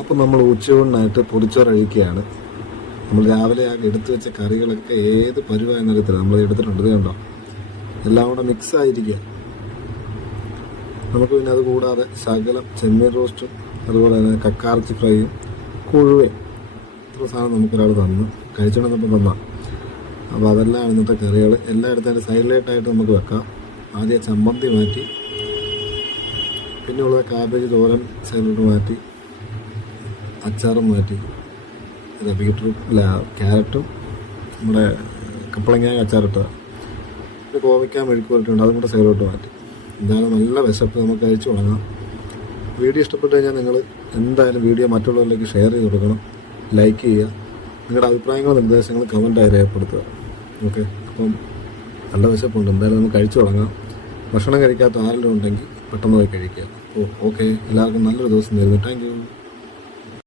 അപ്പം നമ്മൾ ഉച്ചയൂണിനായിട്ട് പൊതിച്ചോറ് കഴിക്കുകയാണ്. നമ്മൾ രാവിലെ എടുത്തു വെച്ച കറികളൊക്കെ ഏത് പരുവായെന്നറിയത്തില്ല, നമ്മൾ എടുത്തിട്ടുണ്ട്. ഇത് കണ്ടോ, എല്ലാം കൂടെ മിക്സായിരിക്കുക. നമുക്ക് പിന്നെ അത് കൂടാതെ ശകലം ചെമ്മീൻ റോസ്റ്റും അതുപോലെ തന്നെ കക്കാർച്ചി ഫ്രൈയും കൊഴുവയും ഇത്ര സാധനം നമുക്കൊരാൾ തന്നു, കഴിച്ചുകൊണ്ടിരുന്നപ്പോൾ തന്നാൽ. അപ്പോൾ അതെല്ലാം ഇന്നത്തെ കറികൾ എല്ലാം എടുത്ത് അതിൻ്റെ സൈഡിലേട്ടായിട്ട് നമുക്ക് വെക്കാം. ആദ്യം ചമ്മന്തി മാറ്റി, പിന്നെ ഉള്ളത് കാബേജ് തോരൻ സൈഡിലോട്ട് മാറ്റി, അച്ചാറും മാറ്റി, ബീട്രൂട്ട് ക്യാരറ്റും നമ്മുടെ കപ്പളങ്ങ അച്ചാറിട്ടതാണ്, പിന്നെ കോവയ്ക്കാൻ മെഴുക്ക് പുരട്ടിയുണ്ട്, അതും കൂടെ സൈഡിലോട്ട് മാറ്റി. എന്തായാലും നല്ല വിശപ്പ്, നമുക്ക് കഴിച്ചു തുടങ്ങാം. വീഡിയോ ഇഷ്ടപ്പെട്ട് കഴിഞ്ഞാൽ നിങ്ങൾ എന്തായാലും വീഡിയോ മറ്റുള്ളവരിലേക്ക് ഷെയർ ചെയ്ത് കൊടുക്കണം, ലൈക്ക് ചെയ്യുക, നിങ്ങളുടെ അഭിപ്രായങ്ങളും നിർദ്ദേശങ്ങളും കമൻറ്റായി രേഖപ്പെടുത്തുക. ഓക്കെ, അപ്പം നല്ല വിശപ്പുണ്ട്, എന്തായാലും നമുക്ക് കഴിച്ചു തുടങ്ങാം. ഭക്ഷണം കഴിക്കാത്ത ആരെങ്കിലും ഉണ്ടെങ്കിൽ പെട്ടെന്ന് പോയി കഴിക്കുക. ഓക്കെ, എല്ലാവർക്കും നല്ലൊരു ദിവസം നേരുന്നു. Thank you.